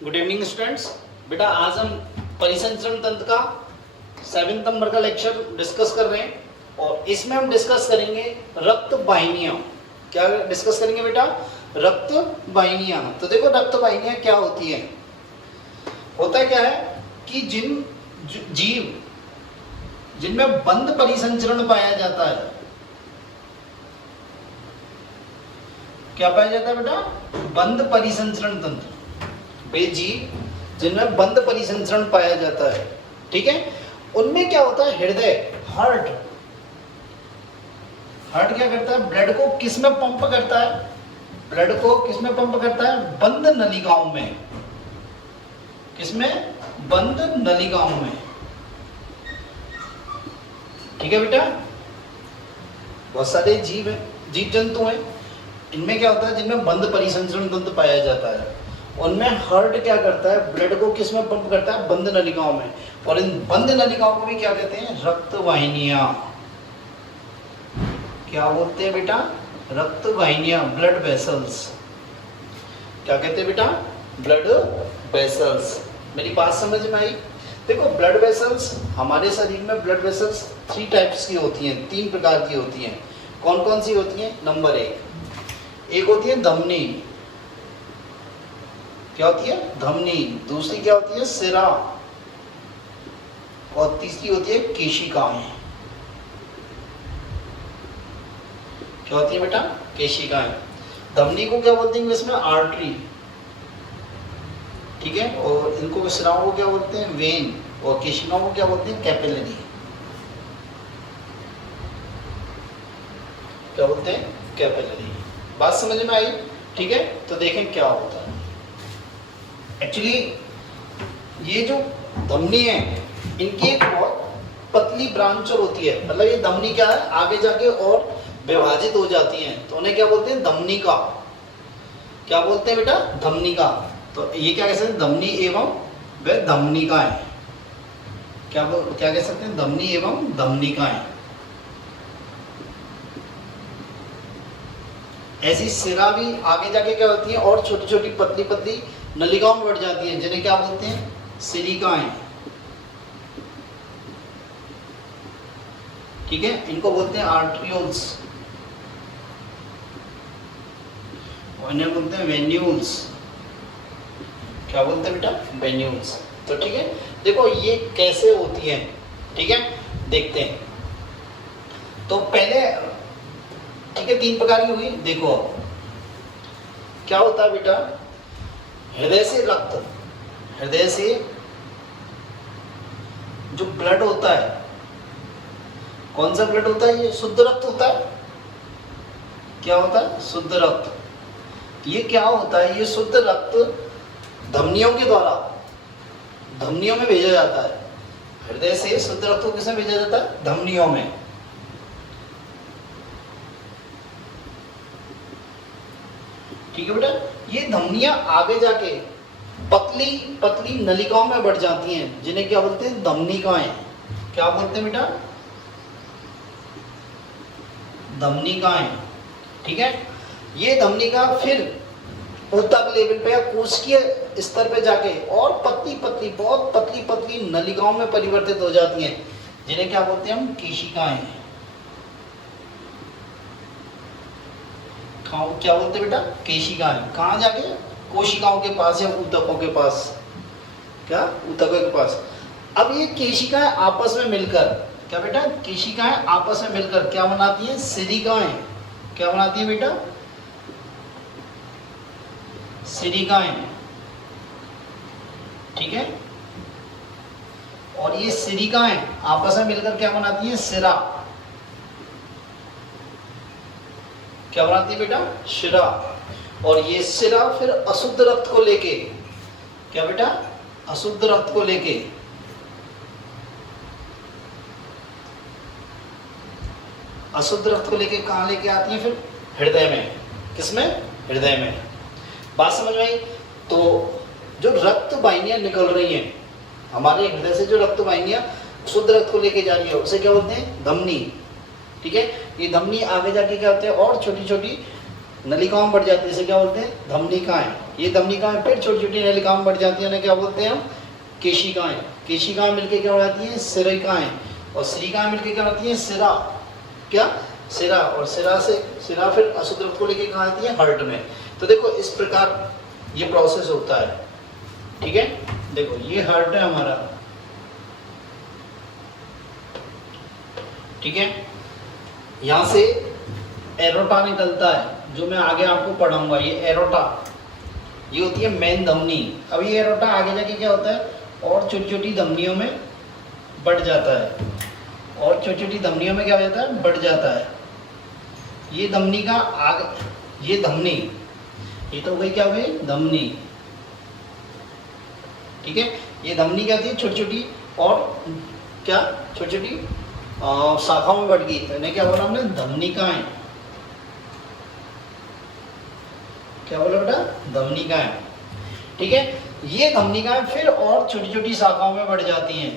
Good evening students. बेटा आज हम परिसंचरण तंत्र का 7 नंबर का लेक्चर डिस्कस कर रहे हैं और इसमें हम डिस्कस करेंगे रक्त वाहिनियां। क्या डिस्कस करेंगे बेटा? रक्त वाहिनियां। तो देखो रक्त वाहिनियां क्या होती है। होता क्या है कि जिन जीव जिनमें बंद परिसंचरण पाया जाता है, क्या पाया जाता है बेटा? बंद परिसंचरण तंत्र। वे जीव जिनमें बंद परिसंचरण पाया जाता है, ठीक है, उनमें क्या होता है? हृदय, हार्ट क्या करता है? ब्लड को किस में पंप करता है? ब्लड को किस में पंप करता है? बंद नलिकाओं में। किसमें? बंद नलिकाओं में। ठीक है बेटा। बहुत सारे जीव जंतु हैं, इनमें क्या होता है? जिनमें बंद परिसंचरण तंत्र पाया जाता है, उनमें हार्ट क्या करता है? ब्लड को किस में पंप करता है? बंद नलिकाओं में। और इन बंद नलिकाओं को भी क्या कहते हैं? रक्त वाहिनियां। क्या बोलते हैं बेटा? रक्त वाहिनियां, ब्लड वेसल्स। क्या कहते हैं बेटा? Blood vessels. मेरी बात समझ में आई? देखो ब्लड वेसल्स, हमारे शरीर में ब्लड वेसल्स 3 टाइप्स की होती हैं, 3 प्रकार की होती हैं। कौन कौन सी होती हैं? नंबर 1 होती है धमनी। क्या होती है? धमनी। दूसरी क्या होती है? सिरा। और तीसरी होती है केशिकाएं। क्या होती है बेटा? केशिकाएं। धमनी को क्या बोलते हैं इंग्लिश में? आर्टरी। ठीक है। और इनको सिराओं को क्या बोलते हैं? वेन। और केशिकाओं को क्या बोलते हैं? कैपिलरी। क्या बोलते हैं? कैपिलरी। बात समझ में आई? ठीक है। तो देखें क्या होता है। एक्चुअली ये जो धमनी है, इनकी एक बहुत पतली ब्रांच होती है। मतलब ये धमनी क्या है? आगे जाके और विभाजित हो जाती हैं, तो उन्हें क्या बोलते हैं? धमनिका। क्या बोलते हैं बेटा? धमनिका। तो ये क्या कह सकते हैं? धमनी एवं व धमनिकाएं। क्या कह सकते हैं? धमनी एवं धमनिकाएं। ऐसी सिरा भी आगे जाके क्या होती है? और छोटी छोटी पतली पतली नलिकाओं में बढ़ जाती हैं, जिन्हें क्या बोलते हैं? सिरिकाएं। ठीक है। इनको बोलते हैं आर्ट्रियोल्स और इन्हें बोलते हैं वेन्यूल्स। क्या बोलते हैं बेटा? वेन्यूल्स। तो ठीक है, देखो ये कैसे होती है, ठीक है, देखते हैं। तो पहले ठीक है 3 प्रकार की हुई। देखो क्या होता है बेटा? हृदय से रक्त, हृदय से जो ब्लड होता है, कौन सा ब्लड होता है? ये शुद्ध रक्त होता है। क्या होता है? शुद्ध रक्त। ये क्या होता है? ये शुद्ध रक्त धमनियों के द्वारा धमनियों में भेजा जाता है। हृदय से शुद्ध रक्त को किसमें भेजा जाता है? धमनियों में। ठीक है बेटा। ये धमनियां आगे जाके पतली पतली नलिकाओं में बढ़ जाती हैं, जिन्हें क्या बोलते हैं? धमनिकाएं। क्या बोलते हैं बेटा? धमनिकाएं। ठीक है। ये धमनिका फिर ऊतक लेवल पे या कोशिकीय स्तर पे जाके और पतली पतली, बहुत पतली पतली नलिकाओं में परिवर्तित हो जाती हैं, जिन्हें क्या बोलते हैं हम? केशिकाएं। क्या बोलते हैं बेटा? केशिकाएं। कहाँ जाके? कोशिकाओं के पास या ऊतकों के पास। क्या? ऊतकों के पास। अब ये केशिकाएं आपस में मिलकर, क्या बेटा? केशिकाएं आपस में मिलकर क्या बनाती हैं? सिरिकाएं। क्या बनाती है बेटा? सिरिकाएं। ठीक है। और ये सिरिकाएं आपस में मिलकर क्या बनाती हैं? सिरा। क्या बनाती है बेटा? शिरा। और ये सिरा फिर अशुद्ध रक्त को लेके, क्या बेटा? अशुद्ध रक्त को लेके कहाँ लेके आती है? फिर हृदय में। किसमें? हृदय में। बात समझ में आई? तो जो रक्त वाहिनियां निकल रही हैं हमारे हृदय से, जो रक्त वाहिनियां शुद्ध रक्त को लेके जा रही है, उसे क्या बोलते हैं? धमनी। ठीक है। ये धमनी आगे जाके क्या होते हैं? और छोटी छोटी नलिकाओं में बढ़ जाती है, इसे क्या बोलते हैं? धमनिकाएं। ये धमनिकाएं फिर छोटी छोटी नलिकाओं में बढ़ जाती है, उन्हें क्या बोलते हैं हम? केशिकाएं। केशिकाएं मिलकर क्या बनाती हैं? सिरिकाएं। और सिरिकाएं मिलकर क्या बनाती हैं? सिरा। क्या? सिरा। और सिरा फिर अशुद्ध रक्त को लेकर कहाँ आती है? हार्ट में। तो देखो इस प्रकार ये प्रोसेस होता है, ठीक है। देखो ये हार्ट है हमारा, ठीक है। यहाँ से एरोटा निकलता है, जो मैं आगे आपको पढ़ाऊंगा। ये एरोटा, ये होती है मेन धमनी। अब ये एरोटा आगे जाके क्या होता है? और छोटी छोटी धमनियों में बढ़ जाता है, और छोटी छोटी धमनियों में क्या हो जाता है? बढ़ जाता है। ये धमनी का आगे, ये धमनी, ये तो हो गई क्या हो गई? धमनी, ठीक है। ये धमनी क्या थी? छोटी छोटी, और क्या? छोटी छोटी शाखाओं में बढ़ गई, तो इन्हें क्या बोला हमने? धमनिकाएं। क्या बोला बेटा? धमनिकाएं, ठीक है। ये धमनिकाएं फिर और छोटी छोटी शाखाओं में बढ़ जाती हैं।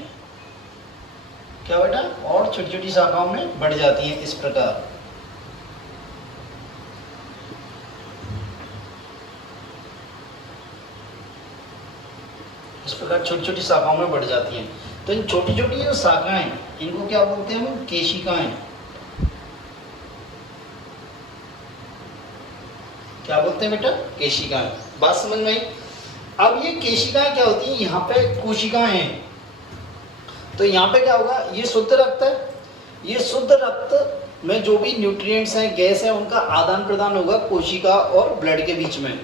क्या बेटा? और छोटी छोटी शाखाओं में बढ़ जाती हैं, इस प्रकार। इस प्रकार छोटी छोटी शाखाओं में बढ़ जाती हैं। तो इन छोटी छोटी जो शाखाएं, इनको क्या बोलते हैं हम? केशिकाएं। क्या बोलते हैं बेटा? केशिकाएं। बात समझ में आई? अब ये केशिकाएं क्या होती हैं? यहाँ पे कोशिकाएं हैं, तो यहाँ पे क्या होगा? ये शुद्ध रक्त है। ये शुद्ध रक्त में जो भी न्यूट्रिएंट्स हैं, गैस है, उनका आदान प्रदान होगा कोशिका और ब्लड के बीच में।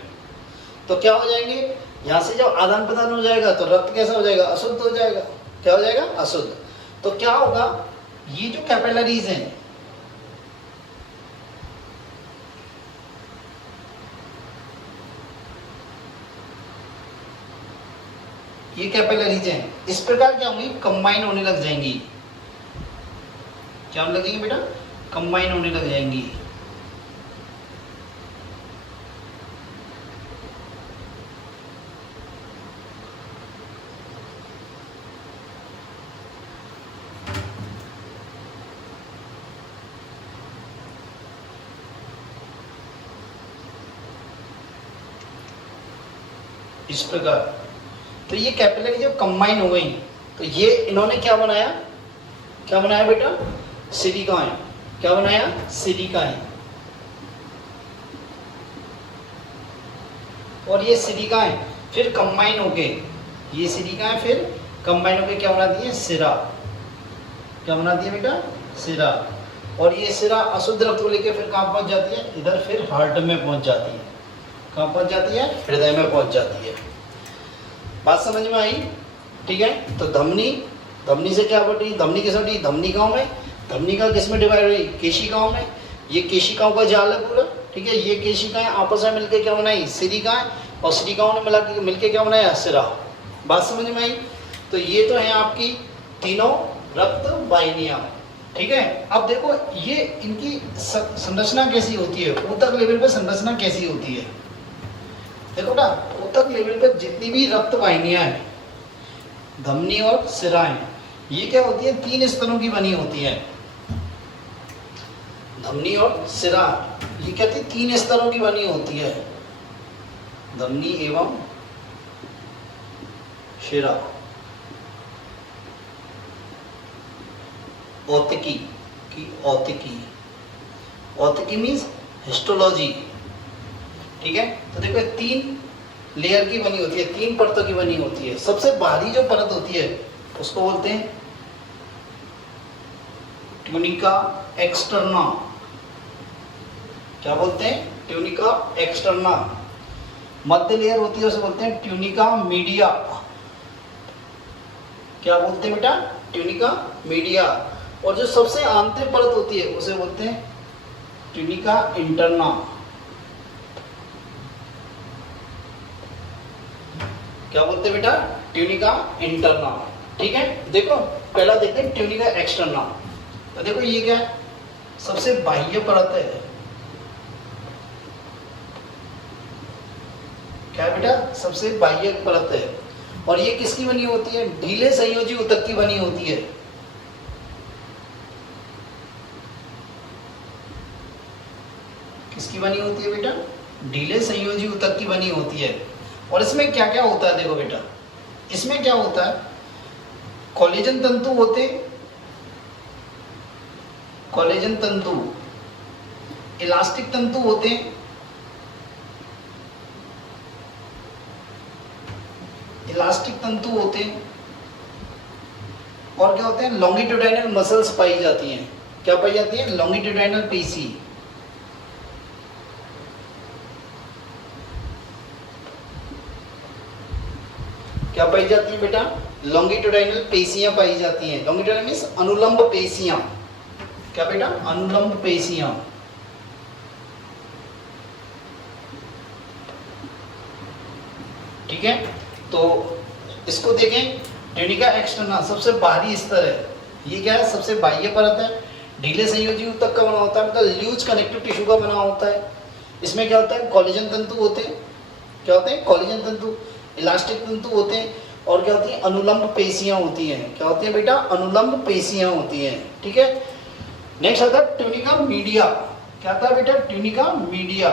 तो क्या हो जाएंगे? यहाँ से जब आदान प्रदान हो जाएगा तो रक्त कैसा हो जाएगा? अशुद्ध हो जाएगा। क्या हो जाएगा? अशुद्ध। तो क्या होगा? ये जो कैपिलरीज हैं, ये कैपिलरीज हैं, इस प्रकार क्या होंगी? कंबाइन होने लग जाएंगी। क्या होने लगेंगी बेटा? कंबाइन होने लग जाएंगी। इस प्रकार। तो ये कैपिलरी जब कंबाइन हो गई, तो ये इन्होंने क्या बनाया? क्या बनाया बेटा? सिलिकाएं। क्या बनाया? सिलिकाएं। और ये सिलिकाएं फिर कंबाइन हो गए, ये सिलिकाएं फिर कंबाइन हो गए क्या बनाती है? सिरा। क्या बनाती है बेटा? सिरा। और ये सिरा अशुद्ध रक्त को लेकर फिर कहाँ पहुंच जाती है? इधर फिर हार्ट में पहुंच जाती है। कहाँ पहुंच जाती है? हृदय में पहुंच जाती है। बात समझ में आई? ठीक है। तो धमनी, धमनी से क्या बढ़ी? धमनी किस बढ़ी? धमनिकाओं में। धमनिका किस में डिवाइड हुई? केशिकाओं में। ये केशिकाओं का जाल है पूरा, ठीक है। ये केशिकाएं आपस में मिलकर क्या बनाई? सिलिकाएं। और सिलिकाओं ने मिलकर क्या बनाया? सिरा। बात समझ में आई? तो ये तो है आपकी तीनों रक्त वाहिनियां, ठीक है। अब देखो ये इनकी संरचना कैसी होती है, ऊतक लेवल पे संरचना कैसी होती है। देखो ना, ऊतक लेवल पे जितनी भी रक्त वाहिनियां हैं, धमनी और सिराएं, ये क्या होती है? 3 स्तरों की बनी होती है। धमनी और सिरा ये क्या थी? 3 स्तरों की बनी होती है, धमनी एवं शिरा। औतिकी की औतिकी, औतिकी मीन्स हिस्टोलॉजी, ठीक है। तो देखो 3 लेयर की बनी होती है, 3 परतों की बनी होती है। सबसे बाहरी जो परत होती है उसको बोलते हैं ट्यूनिका एक्सटर्ना। क्या बोलते हैं? Tunica externa. मध्य लेयर होती है उसे बोलते हैं ट्यूनिका मीडिया। क्या बोलते हैं बेटा? Tunica media. और जो सबसे आंतरिक परत होती है उसे बोलते हैं ट्यूनिका इंटरना। क्या बोलते हैं बेटा? ट्यूनिका इंटरना, ठीक है। देखो पहला देखते हैं ट्यूनिका एक्सटर्ना। तो देखो ये क्या है? सबसे बाह्य परत है। क्या है बेटा? सबसे बाह्य परत है। और ये किसकी बनी होती है? ढीले संयोजी ऊतक की बनी होती है। किसकी किसकी बनी होती है बेटा? ढीले संयोजी ऊतक की बनी होती है। और इसमें क्या क्या होता है देखो बेटा, इसमें क्या होता है, कोलेजन तंतु होते, कोलेजन तंतु, इलास्टिक तंतु होते हैं, इलास्टिक तंतु होते हैं, और क्या होते हैं, लॉन्गिट्यूडाइनल मसल्स पाई जाती हैं। क्या पाई जाती है? लॉन्गिट्यूडाइनल पेशी। क्या पाई जाती है बेटा? लॉन्गिट्यूडाइनल पेशियां पाई जाती हैं। लॉन्गिट्यूडाइनल मींस अनुलंब पेशियां। क्या बेटा? अनुलंब पेशियां। ठीक है, तो इसको देखें, ट्यूनिका एक्सटर्ना सबसे बाहरी स्तर है। ये क्या है? सबसे बाह्य परत है, ढीले संयोजी ऊतक का बना होता है, मतलब ल्यूज कनेक्टिव टिश्यू का बना होता है। इसमें क्या होता है? कोलेजन तंतु होते हैं। क्या होते हैं? कोलेजन तंतु, इलास्टिक तंतु होते हैं, और क्या होती है? अनुलंब पेशियां होती हैं। क्या होती है बेटा? अनुलंब पेशियां होती हैं। ठीक है, नेक्स्ट आता है ट्यूनिका मीडिया। क्या था बेटा? Tunica media.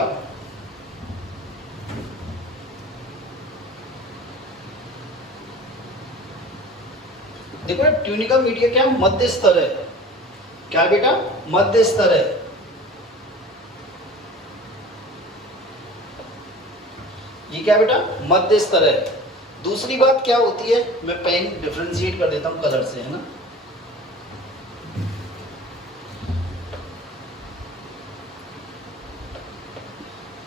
देखो ट्यूनिका मीडिया क्या? मध्य स्तर है। क्या बेटा? मध्य स्तर है। ये क्या बेटा? मध्य स्तर है। दूसरी बात क्या होती है, मैं पेन डिफरेंशिएट कर देता हूं कलर से, है ना।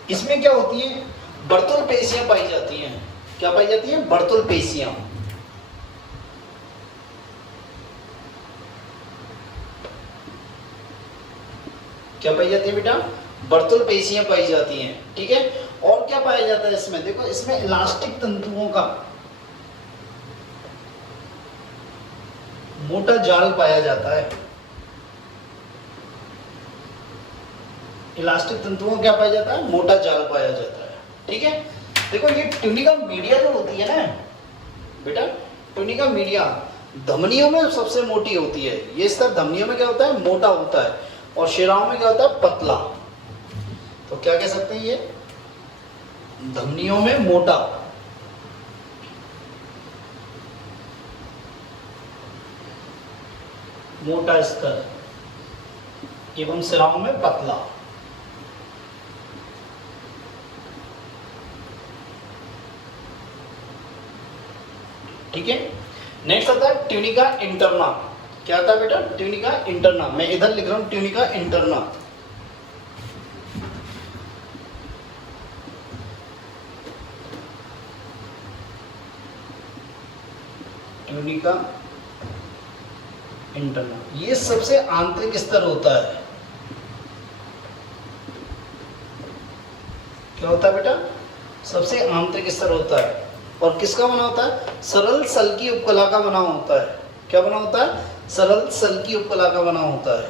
इसमें क्या होती है? वर्तुल पेशियां पाई जाती हैं। क्या पाई जाती हैं? वर्तुल पेशियां। क्या पाई जाती है बेटा? वर्तुल पेशियां पाई जाती हैं। ठीक है, और क्या पाया जाता है इसमें? देखो इसमें इलास्टिक तंतुओं का मोटा जाल पाया जाता है। इलास्टिक तंतुओं क्या पाया जाता है? मोटा जाल पाया जाता है। ठीक है, देखो ये ट्यूनिका मीडिया जो होती है ना बेटा, ट्यूनिका मीडिया धमनियों में सबसे मोटी होती है। ये स्तर धमनियों में क्या होता है? मोटा होता है, और शिराओं में क्या होता है? पतला। तो क्या कह सकते हैं? ये धमनियों में मोटा, मोटा स्तर, एवं शिराओं में पतला। ठीक है, नेक्स्ट आता है ट्यूनिका इंटरना। क्या आता है बेटा? Tunica interna. मैं इधर लिख रहा हूं ट्यूनिका इंटरना। ट्यूनिका इंटरना, ये सबसे आंतरिक स्तर होता है। क्या होता है बेटा? सबसे आंतरिक स्तर होता है, और किसका बना होता है? सरल सल्की उपकला का बना होता है। क्या बना होता है? सरल सल्की उपकला का बना होता है।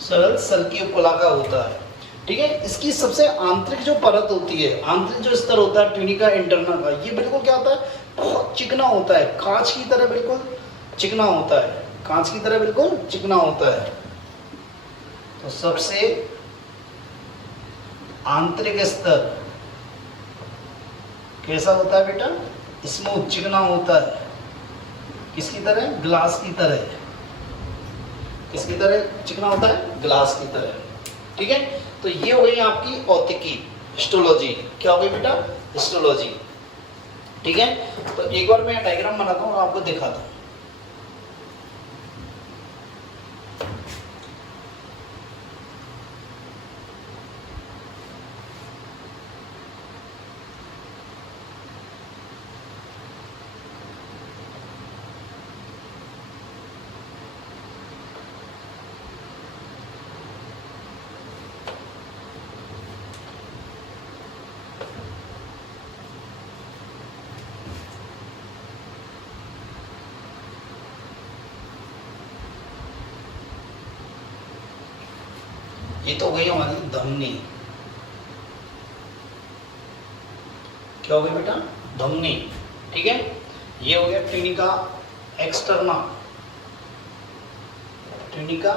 सरल सल्की उपकला का होता है। ठीक है, इसकी सबसे आंतरिक जो परत होती है, आंतरिक जो स्तर होता है ट्यूनिका इंटरना का, ये बिल्कुल क्या होता है? बहुत चिकना होता है, कांच की तरह बिल्कुल चिकना होता है। कांच की तरह बिल्कुल चिकना होता है। तो सबसे आंतरिक स्तर कैसा होता है बेटा? स्मूथ, चिकना होता है। किसकी तरह? ग्लास की तरह। किसकी तरह चिकना होता है? ग्लास की तरह। ठीक है, तो ये हो गई आपकी औतिकी, हिस्टोलॉजी। क्या हो गई बेटा? हिस्टोलॉजी। ठीक है, तो एक बार मैं डायग्राम बनाता हूँ और आपको दिखाता हूँ। ये तो हो गई हमारी धमनी। क्या हो गई बेटा? धमनी। ठीक है, ये हो गया ट्यूनिका एक्सटर्ना। ट्यूनिका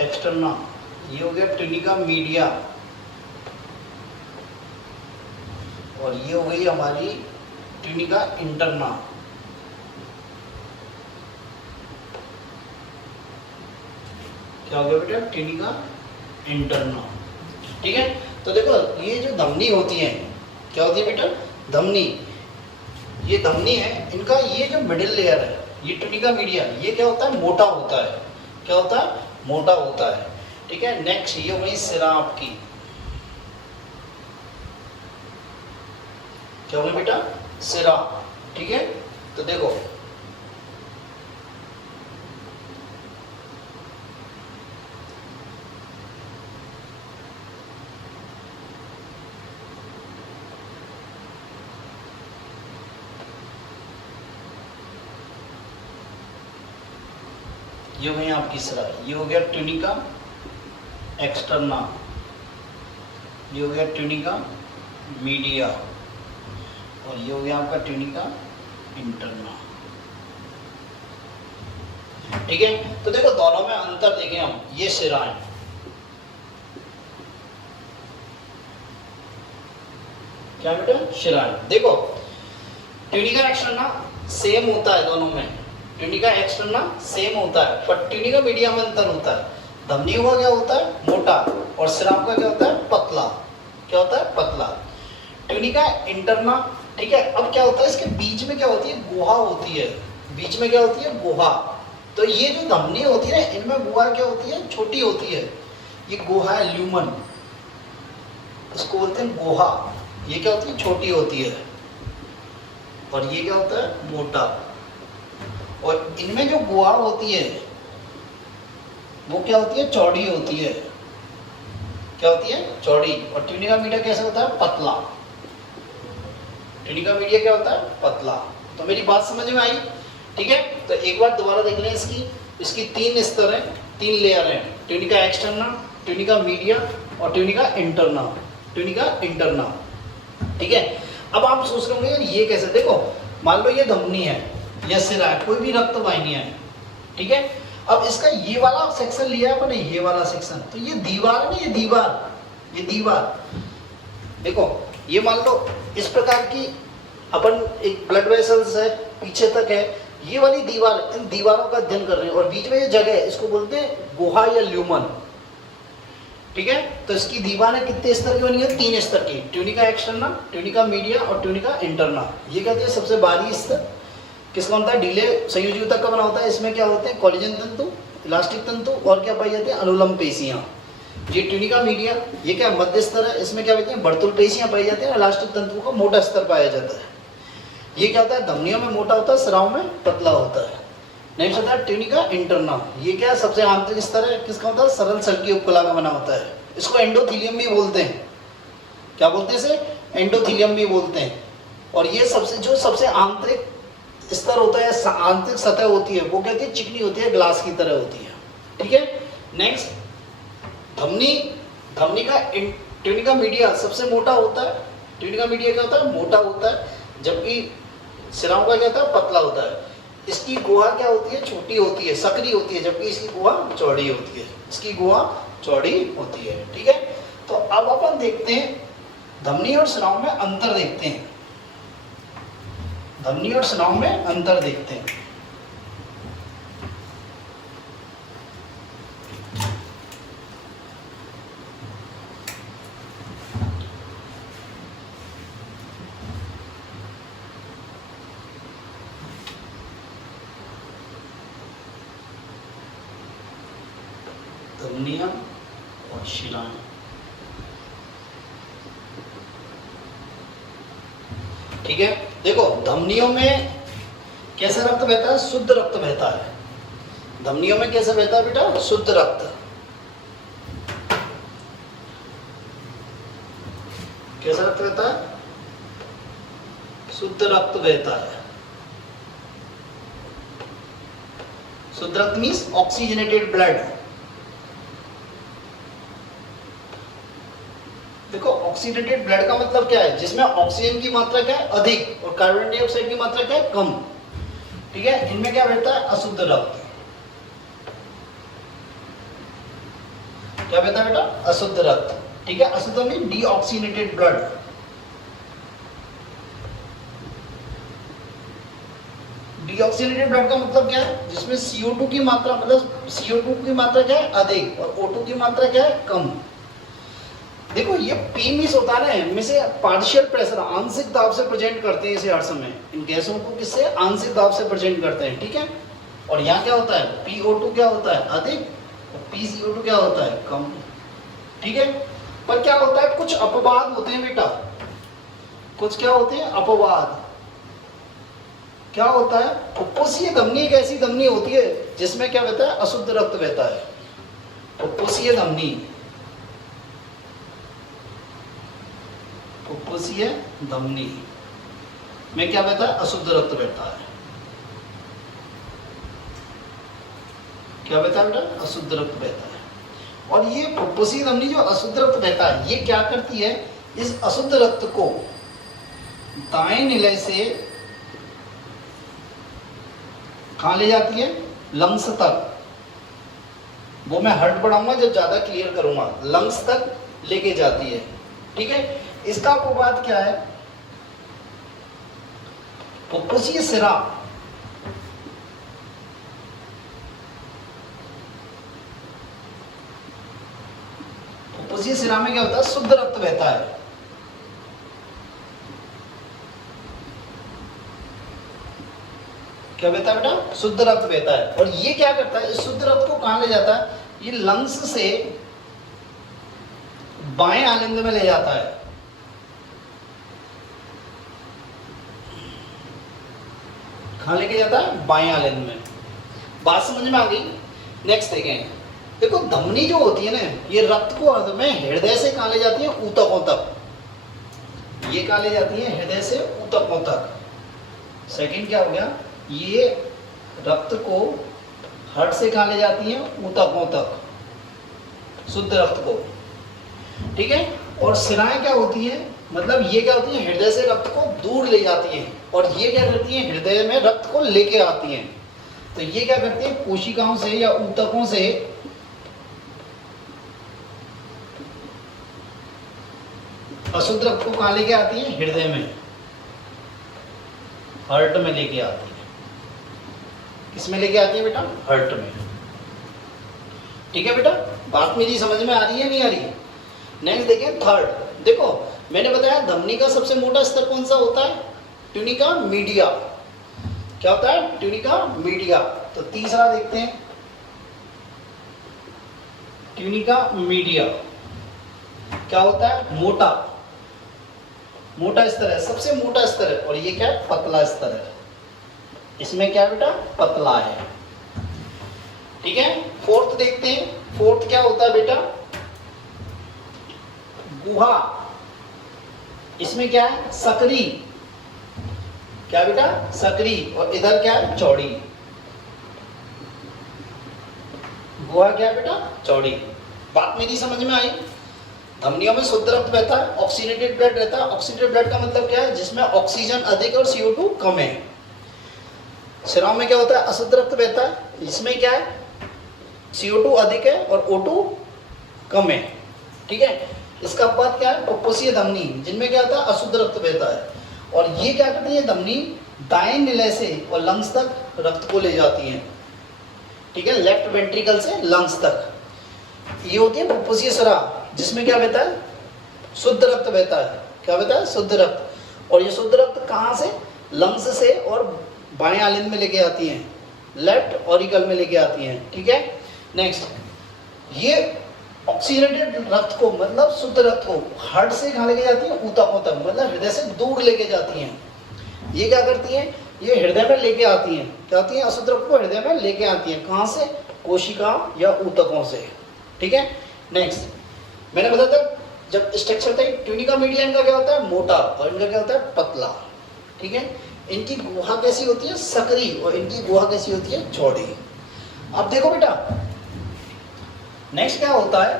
एक्सटर्ना, ये हो गया ट्यूनिका मीडिया, और ये हो गई हमारी ट्यूनिका इंटरना। क्या हो गया बेटा? Tunica interna. ठीक है, तो देखो ये जो धमनी होती है, क्या होती है बेटा? धमनी। ये धमनी है, इनका ये जो मिडिल लेयर है, ये ट्यूनिका मीडिया, ये क्या होता है? मोटा होता है। क्या होता है? मोटा होता है। ठीक है, नेक्स्ट ये हो गई सिरा आपकी। क्या हो गया बेटा? सिरा। ठीक है, तो देखो ये हो गई आपकी सिरा, ये हो गया ट्यूनिका एक्सटर्ना, ये हो गया ट्यूनिका मीडिया, और ये हो गया आपका ट्यूनिका इंटरना। ठीक है, तो देखो दोनों में अंतर देखें हम, ये सिरा है, क्या बेटा? सिरा है। देखो ट्यूनिका एक्सटर्ना सेम होता है दोनों में, ट्यूनिका एक्सटर्ना सेम होता है, पर ट्यूनिका मीडिया में अंतर होता है। धमनियों का क्या होता है? मोटा, और सिराओं का क्या होता है? पतला। क्या होता है? पतला। ट्यूनिका इंटरना, ठीक है, अब क्या होता है? इसके बीच में क्या होती है? गुहा होती है। बीच में क्या होती है? गुहा। तो ये जो धमनी होती है ना, इनमें गुहा क्या होती है? छोटी होती है। ये गुहा है ल्यूमन, इसको बोलते हैं गुहा। ये क्या होती है? छोटी होती है। और ये क्या होता है? मोटा। और इनमें जो गुहा होती है वो क्या होती है? चौड़ी होती है। क्या होती है? चौड़ी। और ट्यूनिका मीडिया कैसा होता है? पतला। ट्यूनिका मीडिया क्या होता है? पतला। तो मेरी बात समझ में आई? ठीक है, तो एक बार दोबारा देख लें इसकी तीन स्तर है, तीन लेयर है, ट्यूनिका एक्सटर्ना, ट्यूनिका मीडिया और ट्यूनिका इंटरना। Tunica interna. ठीक है, अब आप सोच रहे होंगे यार ये कैसे? देखो मान लो ये धमनी है, यह सिरा है, कोई भी रक्त वाहिनियां है। ठीक है, अब इसका ये वाला सेक्शन लिया है अपने, ये वाला सेक्शन, तो ये दीवार है ना, ये दीवार देखो, ये मान लो इस प्रकार की अपन एक ब्लड वेसल्स है, पीछे तक है, ये वाली दीवार, इन दीवारों का अध्ययन कर रहे हैं, और बीच में ये जगह है, इसको बोलते हैं गुहा या ल्यूमन। ठीक है, तो इसकी दीवारें कितने स्तर की बनी है? 3 स्तर की, ट्यूनिका एक्सटर्ना, ट्यूनिका मीडिया और ट्यूनिका इंटरना। ये कहते हैं सबसे बाहरी स्तर किसका होता है? ढीले संयोजी ऊतक का बना होता है। इसमें क्या होते हैं? कोलेजन तंतु, इलास्टिक तंतु, और क्या पाई जाती है? अनुलंब पेशियां। ये ट्यूनिका मीडिया, ये क्या मध्य स्तर है, इसमें क्या होती है? वर्तुल पेशियां पाई जाती है, इलास्टिक तंतु का मोटा स्तर पाया जाता है। ये क्या होता है? धमनियों में मोटा होता है, सिराओं में पतला होता है। नेक्स्ट होता है ट्यूनिका इंटरना, ये क्या सबसे आंतरिक स्तर है, किसका होता है? सरल सल्की उपकला का बना होता है। इसको एंडोथीलियम भी बोलते हैं। क्या बोलते हैं इसे? एंडोथीलियम भी बोलते हैं। और ये सबसे आंतरिक स्तर होता है, आंतरिक सतह होती है, वो कहती है चिकनी होती है, ग्लास की तरह होती है। ठीक है, नेक्स्ट धमनी का ट्यूनिका मीडिया सबसे मोटा होता है। ट्यूनिका मीडिया क्या होता है? मोटा होता है, जबकि सिराओं का क्या होता है? पतला होता है। इसकी गुहा क्या होती है? छोटी होती है, सकरी होती है, जबकि इसकी गुहा चौड़ी होती है। इसकी गुहा चौड़ी होती है। ठीक है, तो अब अपन देखते हैं धमनी और सिराओं में अंतर देखते हैं। धमनी और सिराओं में अंतर देखते हैं। धमनियां और शिराएं। ठीक है, देखो धमनियों में कैसा रक्त बहता है? शुद्ध रक्त बहता है। धमनियों में कैसा बहता है बेटा? शुद्ध रक्त। कैसा रक्त बहता है? शुद्ध रक्त बहता है। शुद्ध रक्त मीन्स ऑक्सीजनेटेड ब्लड। देखो ऑक्सीडेटेड ब्लड का मतलब क्या है? जिसमें ऑक्सीजन की मात्रा क्या है? अधिक, और कार्बन डाइऑक्साइड की मात्रा क्या है? कम। ठीक है, इनमें क्या बहता है? अशुद्ध रक्त। क्या बहता है बेटा? अशुद्ध रक्त। ठीक है, अशुद्ध mean deoxygenated blood. Deoxygenated blood का मतलब क्या है? जिसमें CO2 की मात्रा, मतलब CO2 की मात्रा क्या है? अधिक, और O2 की मात्रा क्या है? कम। देखो ये P मिस होता है ना, इनमें से पार्शियल प्रेशर, आंशिक दाब से प्रेजेंट करते हैं इसे हर समय। इन गैसों को किससे? आंशिक दाब से प्रेजेंट करते हैं। ठीक है, और यहाँ क्या होता है? PO2 क्या होता है? अधिक, और PCO2 क्या होता है? कम। ठीक है, पर क्या होता है? कुछ अपवाद होते हैं बेटा। कुछ क्या होते हैं? अपवाद। क्या होता है? फुफ्फुसीय धमनी एक ऐसी धमनी होती है जिसमें क्या बहता है? अशुद्ध रक्त बहता है। फुफ्फुसीय धमनी, फुफ्फुसीय धमनी में क्या बहता है? अशुद्ध रक्त बहता है। क्या बहता है बेटा? अशुद्ध रक्त बहता है। और ये फुफ्फुसीय धमनी जो अशुद्ध रक्त बहता है, ये क्या करती है? इस अशुद्ध रक्त को दाएं निलय से कहाँ ले जाती है? लंग्स तक। वो मैं हर्ट बढ़ाऊंगा जब ज्यादा क्लियर करूंगा। लंग्स तक लेके जाती है। ठीक है, इसका अपवाद क्या है? फुफ्फुसीय सिरा, फुफ्फुसीय सिरा में क्या होता है? शुद्ध रक्त बहता है। क्या बहता है बेटा? शुद्ध रक्त बहता है। और ये क्या करता है? इस शुद्ध रक्त को कहां ले जाता है? ये लंग्स से बाएं आलिंद में ले जाता है। कहां लेके जाता है? बाएं आलिंद में। बात समझ में आ गई? नेक्स्ट देखें। देखो धमनी जो होती है ना, ये रक्त को अर्ध में हृदय से कहां ले जाती है? ऊतकों तक। ये कहां ले जाती है? हृदय से ऊतकों तक। सेकंड क्या हो गया? ये रक्त को हार्ट से कहां ले जाती है? ऊतकों तक, शुद्ध रक्त को। ठीक है, और सिराएं क्या होती है? मतलब ये क्या होती है? हृदय से रक्त को दूर ले जाती है, और ये क्या करती है? हृदय में रक्त को लेके आती है। तो ये क्या करती है? कोशिकाओं से या ऊतकों से अशुद्ध रक्त को कहां लेके आती है? हृदय में, हार्ट में लेके आती है। किसमें लेके आती है बेटा? हार्ट में। ठीक है बेटा, बात मेरी समझ में आ रही है नहीं आ रही? नेक्स्ट देखें थर्ड। देखो मैंने बताया धमनी का सबसे मोटा स्तर कौन सा होता है? Tunica media. क्या होता है? Tunica media. तो तीसरा देखते हैं, ट्यूनिका मीडिया क्या होता है? मोटा, मोटा स्तर है, सबसे मोटा स्तर है। और ये क्या है? पतला स्तर है। इसमें क्या है बेटा? पतला है। ठीक है, फोर्थ देखते हैं। फोर्थ क्या होता है बेटा? गुहा। इसमें क्या है? सकरी। क्या बेटा? सकरी। और इधर क्या है? चौड़ी। गुहा क्या है बेटा? चौड़ी। बात मेरी समझ में आई? धमनियों में शुद्ध रक्त बहता है, ऑक्सीनेटेड ब्लड रहता है। ऑक्सीनेटेड ब्लड का मतलब क्या है? जिसमें ऑक्सीजन अधिक और CO2 कम है। सिराओं में क्या होता है? अशुद्ध रक्त बहता है। इसमें क्या है? CO2 अधिक है और O2 कम है। ठीक है, इसका अपवाद क्या है? फुफ्फुसीय धमनी, जिनमें क्या होता है? अशुद्ध रक्त बहता है। और ये क्या करती है? धमनी दाएं निलय से और लंग्स तक रक्त को ले जाती है। ठीक है, लेफ्ट वेंट्रिकल से लंग्स तक। ये होती है फुफ्फुसीय सिरा, जिसमें क्या बहता है? शुद्ध रक्त बहता है। क्या बहता है? शुद्ध रक्त। और ये शुद्ध रक्त कहां से? लंग्स से और बाएं आलिंद में लेके आती हैं, लेफ्ट ऑरिकल में लेके आती हैं। ठीक है, नेक्स्ट, ये ऑक्सीनेटेड रक्त को, मतलब शुद्ध रक्त को हार्ट से कहां लेके जाती है? ऊतकों तक, मतलब हृदय से दूर लेके जाती हैं। ये क्या करती हैं? ये हृदय में लेके आती हैं। क्या आती हैं? अशुद्ध रक्त को हृदय में लेके आती हैं। कहां से? कोशिका या ऊतकों से। ठीक है, नेक्स्ट, मैंने बताया था जब स्ट्रक्चर था ट्यूनिका मीडिया, इनका क्या होता है? मोटा, और इनका क्या होता है? पतला। ठीक है, इनकी गुहा कैसी होती है? सकरी, और इनकी गुहा कैसी होती है? चौड़ी। अब देखो बेटा, नेक्स्ट क्या होता है?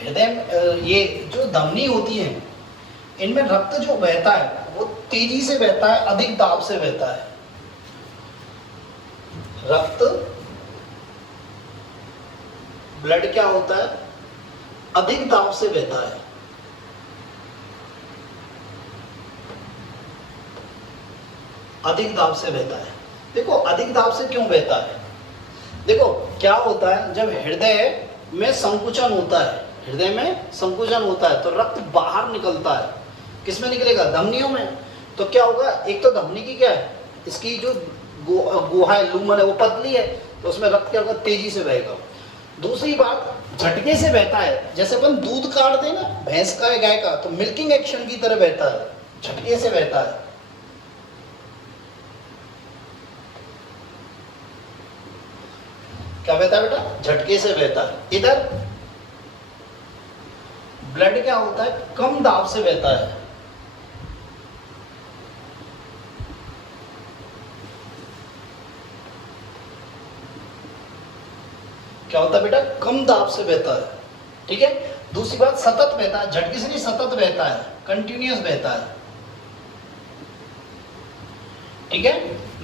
हृदय, ये जो धमनी होती है, इनमें रक्त जो बहता है वो तेजी से बहता है, अधिक दाब से बहता है। रक्त, ब्लड क्या होता है, अधिक दाब से बहता है। अधिक दाब से बहता है। देखो अधिक दाब से क्यों बहता है, देखो क्या होता है, जब हृदय में संकुचन होता है, हृदय में संकुचन होता है तो रक्त बाहर निकलता है। किसमें निकलेगा, धमनियों में। तो क्या होगा, एक तो धमनी की क्या है, इसकी जो गुहा है, लूमन है, वो पतली है, तो उसमें रक्त क्या होगा, तेजी से बहेगा। दूसरी बात, झटके से बहता है। जैसे अपन दूध काढ़ते हैं ना भैंस का या गाय का, तो मिल्किंग एक्शन की तरह बहता है, झटके से बहता है। क्या बहता है बेटा, झटके से बहता है। इधर ब्लड क्या होता है, कम दाब से बहता है। क्या होता है बेटा, कम दाब से बहता है। ठीक है, दूसरी बात सतत बहता है, झटके से नहीं, सतत बहता है, कंटिन्यूअस बहता है। ठीक है,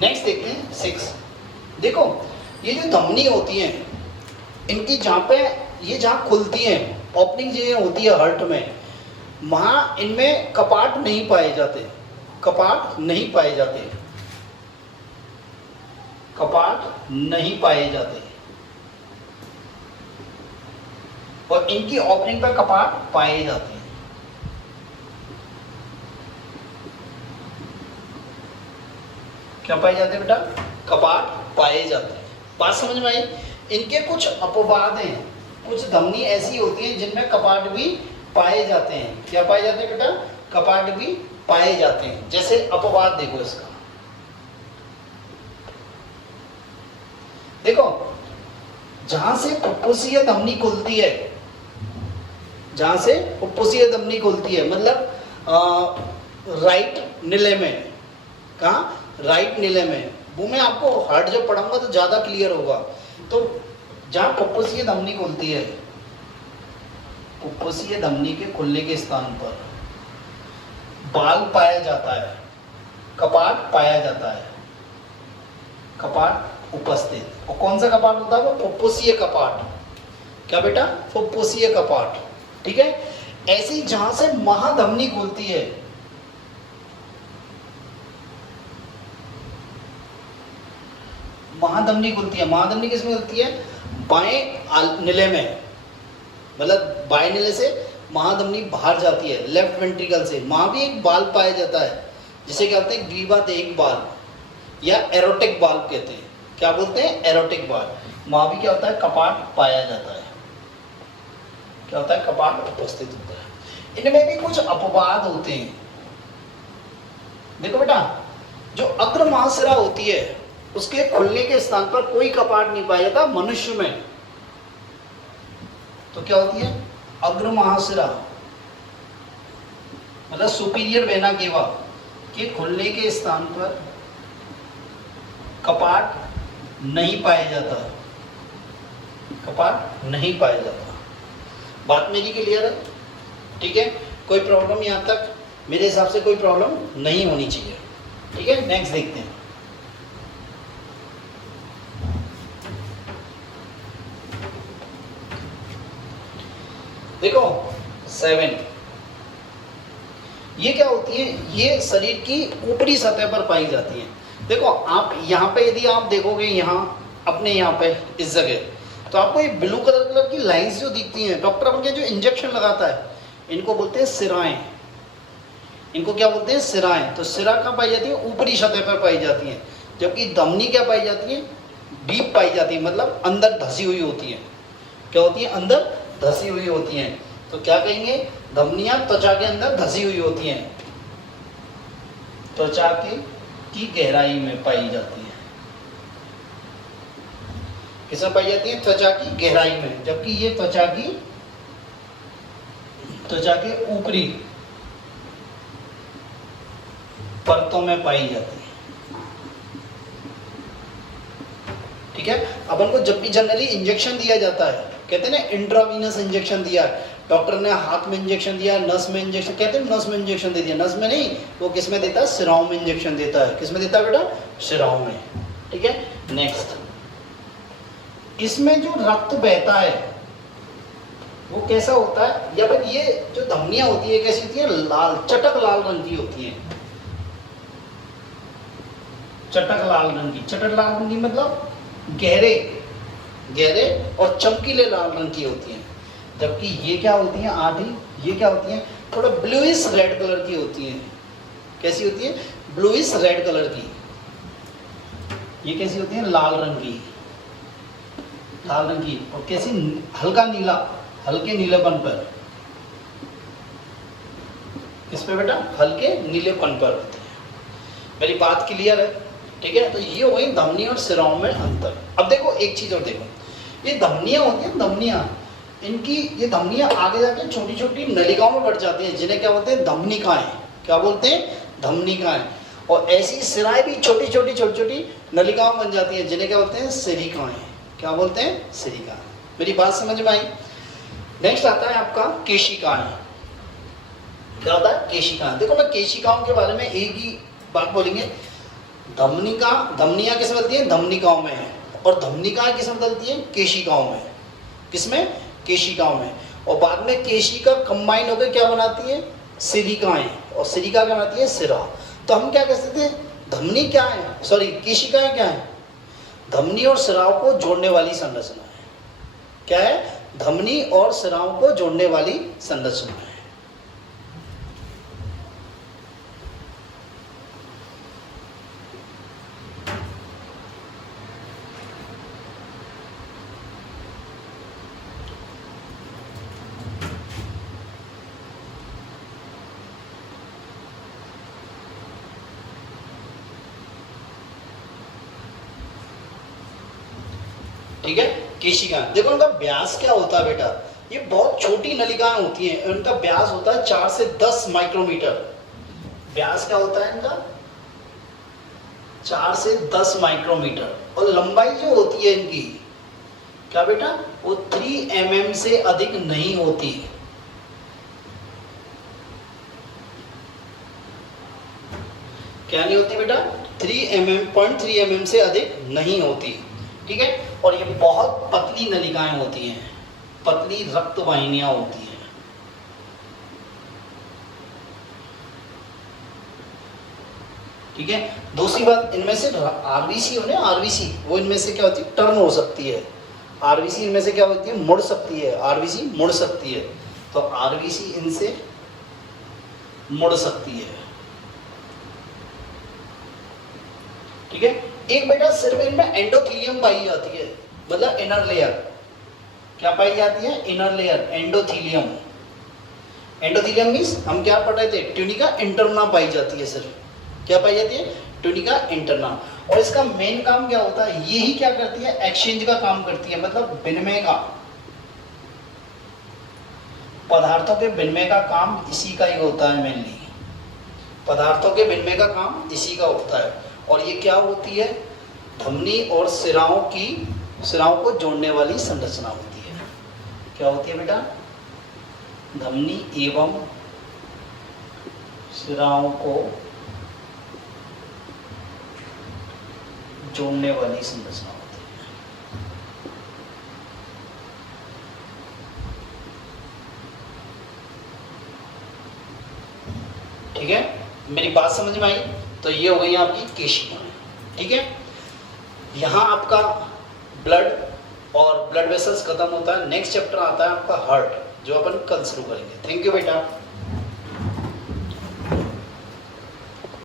नेक्स्ट देखते हैं 6। देखो ये जो धमनी होती है, इनकी जहां पे ये जहां खुलती है, ओपनिंग जो होती है हार्ट में, वहां इनमें कपाट नहीं पाए जाते, कपाट नहीं पाए जाते, कपाट नहीं पाए जाते, और इनकी ओपनिंग पर कपाट पाए जाते हैं। क्या पाए जाते हैं बेटा, कपाट पाए जाते हैं। बात समझ में आई। इनके कुछ अपवाद हैं, कुछ धमनी ऐसी होती हैं जिनमें कपाट भी पाए जाते हैं। क्या पाए जाते हैं बेटा, कपाट भी पाए जाते हैं। जैसे अपवाद देखो इसका, देखो जहां से फुफ्फुसीय धमनी खुलती है, जहां से फुफ्फुसीय धमनी खुलती है, मतलब राइट नीले में, कहा, राइट नीले में। वो मैं आपको हार्ट जब पढ़ाऊंगा तो ज्यादा क्लियर होगा। तो जहां फुफ्फुसीय धमनी खुलती है, फुफ्फुसीय धमनी के खुलने के स्थान पर बाल पाया जाता है, कपाट पाया जाता है, कपाट उपस्थित। और कौन सा कपाट होता है वो, फुफ्फुसीय कपाट। क्या बेटा, फुफ्फुसीय कपाट। ठीक है, ऐसी जहां से महाधमनी खुलती है, महाधमनी खुलती है, महाधमनी किसमें खुलती है, बाएं नीले में, मतलब बाएं नीले से महाधमनी बाहर जाती है, लेफ्ट वेंट्रिकल से। वहां भी एक बाल पाया जाता है, जिसे क्या कहते हैं, ग्रीवादेग बाल या एरोटिक बाल कहते हैं। क्या बोलते हैं, एरोटिक बाल। वहां भी क्या होता है, कपाट पाया जाता है। क्या होता है, कपाट उपस्थित होता है। इनमें भी कुछ अपवाद होते हैं। देखो बेटा, जो अग्र महाशिरा होती है, उसके खुलने के स्थान पर कोई कपाट नहीं पाया जाता मनुष्य में। तो क्या होती है, अग्र महाशिरा, मतलब सुपीरियर वेना केवा के खुलने के स्थान पर कपाट नहीं पाया जाता, कपाट नहीं पाया जाता। बात मेरी क्लियर है। ठीक है, कोई प्रॉब्लम यहां तक मेरे हिसाब से कोई प्रॉब्लम नहीं होनी चाहिए। ठीक है, नेक्स्ट देखते हैं। देखो 7, ये क्या होती है, ये शरीर की ऊपरी सतह पर पाई जाती है। देखो आप यहाँ पे, यदि आप देखोगे यहाँ अपने यहाँ पे इस जगह, तो आपको ये ब्लू कलर की लाइंस जो दिखती हैं, डॉक्टर अपन के जो इंजेक्शन लगाता है, इनको बोलते हैं सिराएं। इनको क्या बोलते हैं, सिराएं। तो सिरा कहाँ पाई जाती है, ऊपरी सतह पर पाई जाती है। जबकि धमनी क्या पाई जाती है, डीप पाई जाती है, मतलब अंदर धसी हुई होती है। क्या होती है, अंदर धसी हुई होती हैं। तो क्या कहेंगे, धमनियां त्वचा के अंदर धसी हुई होती हैं, त्वचा की गहराई में पाई जाती है। किसमें पाई जाती है, त्वचा की गहराई में। जबकि ये त्वचा के ऊपरी परतों में पाई जाती है। ठीक है, अपन को जब भी जनरली इंजेक्शन दिया जाता है, कहते हैं ना इंट्रावीनस इंजेक्शन दिया है, डॉक्टर ने हाथ में इंजेक्शन दिया, नस में इंजेक्शन, कहते हैं नस में इंजेक्शन दे दिया, नस में नहीं, वो किस में देता है, शिराओं में इंजेक्शन देता है। किस में देता है बेटा, शिराओं में। ठीक है, नेक्स्ट, इसमें जो रक्त बहता है वो कैसा होता है, या फिर ये जो धमनियां होती है कैसी होती है, लाल, चटक लाल रंग की होती है, चटक लाल रंग की। चटक लाल रंग की मतलब गहरे गहरे और चमकीले लाल रंग की होती हैं। जबकि ये क्या होती हैं, आधी, ये क्या होती हैं, थोड़ा ब्लूइश रेड कलर की होती हैं। कैसी होती है, ब्लूइश रेड कलर की। ये कैसी होती है, लाल रंग की, लाल रंग की, और कैसी, हल्का नीला, हल्के नीलेपन पर। किस पे बेटा, हल्के नीलेपन पर होती है। मेरी बात क्लियर है? ठीक है, तो ये हो गई धमनी और शिराओं में अंतर। अब देखो एक चीज और देखो, ये धमनियां होती हैं, धमनियां, इनकी ये धमनियां आगे जाके छोटी छोटी नलिकाओं में बढ़ जाती हैं, जिन्हें क्या बोलते हैं, धमनिकाएं। क्या बोलते हैं, धमनिकाएं। और ऐसी सिराएं भी छोटी छोटी नलिकाओं बन जाती हैं, जिन्हें क्या बोलते हैं, सिरिकाएं। क्या बोलते हैं, सिरिकाएं। मेरी बात समझ में आई? नेक्स्ट आता है आपका केशिकाएं। क्या होता है, केशिकाएं। देखो मैं केशिकाओं के बारे में एक ही बात बोलेंगे, धमनियां किस में बदलती है, धमनिकाओं में है, और धमनिकाएं किस में बदलती है, केशिकाओं में। किसमें, केशिकाओं में। और बाद में केशिका कंबाइन होकर क्या बनाती है, सिरिकाएं, और सिरिका क्या बनाती है, सिरा। तो हम क्या कह सकते हैं, धमनी क्या है, सॉरी केशिकाएं क्या है, धमनी और सिराओं को जोड़ने वाली संरचना है। क्या है, धमनी और सिराओं को जोड़ने वाली संरचना है। ठीक है, केशिका, देखो उनका व्यास क्या होता है बेटा, ये बहुत छोटी नलिकाएं होती हैं, उनका व्यास होता है 4 से 10 माइक्रोमीटर। व्यास क्या होता है इनका, 4 से 10 माइक्रोमीटर। और लंबाई जो होती है इनकी, क्या बेटा, वो 3 mm से अधिक नहीं होती। क्या नहीं होती बेटा, 0.3 mm से अधिक नहीं होती। ठीक है, और ये बहुत पतली नलिकाएं होती हैं, पतली रक्त वाहिनियां होती हैं। ठीक है, दूसरी बात, इनमें से आरबीसी हो ना, आरबीसी वो इनमें से क्या होती है, टर्न हो सकती है। आरबीसी इनमें से क्या होती है, मुड़ सकती है, आरबीसी मुड़ सकती है। तो आरबीसी इनसे मुड़ सकती है। ठीक है, एक बेटा सिर्फ इनमें एंडोथीलियम पाई जाती है, मतलब इनर लेयर। क्या पाई जाती है, inner layer, endothelium. Endothelium means हम क्या पढ़ रहे थे, ट्यूनिका इंटरना पाई जाती है सिर्फ। क्या पाई जाती है, ट्यूनिका इंटरना। और इसका मेन काम क्या होता है, यही क्या करती है, एक्सचेंज का काम करती है, मतलब विनिमय का, पदार्थों के विनिमय का काम इसी का ही होता है मेनली। पदार्थों के विनिमय का काम इसी का होता है। और ये क्या होती है, धमनी और सिराओं को जोड़ने वाली संरचना होती है। क्या होती है बेटा, धमनी एवं सिराओं को जोड़ने वाली संरचना होती है। ठीक है, मेरी बात समझ में आई? तो ये हो गई आपकी केशिकाएं। ठीक है, यहाँ आपका ब्लड और ब्लड वेसल्स खत्म होता है। नेक्स्ट चैप्टर आता है आपका हार्ट, जो अपन कल शुरू करेंगे। थैंक यू बेटा।